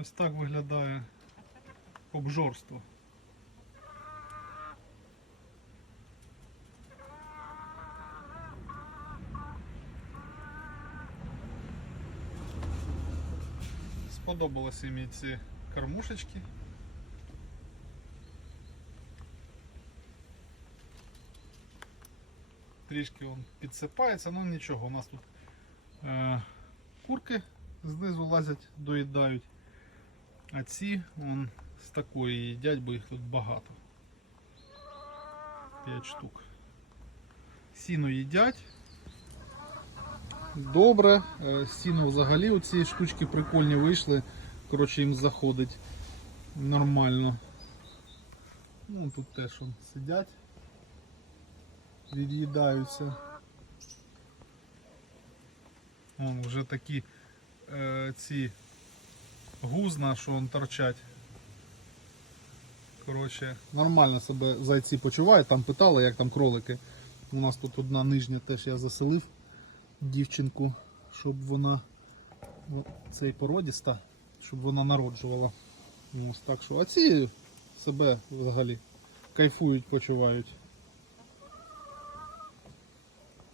Ось так виглядає обжорство. Сподобалися мені ці кормушечки. Трішки він підсипається, ну нічого, у нас тут е, курки знизу лазять, доїдають. А ці вон, з такої їдять, бо їх тут багато. 5 штук. Сіно їдять. Добре, е, сіно взагалі оці штучки прикольні вийшли. Коротше, їм заходить нормально. Ну, тут теж вон, сидять, від'їдаються. Вон вже такі е, ці гузна, що он торчать. Коротше, нормально себе зайці почувають. Там питали, як там кролики. У нас тут одна нижня теж я заселив дівчинку, щоб вона цей породіста, щоб вона народжувала. Ось так що. А ці себе взагалі кайфують, почувають.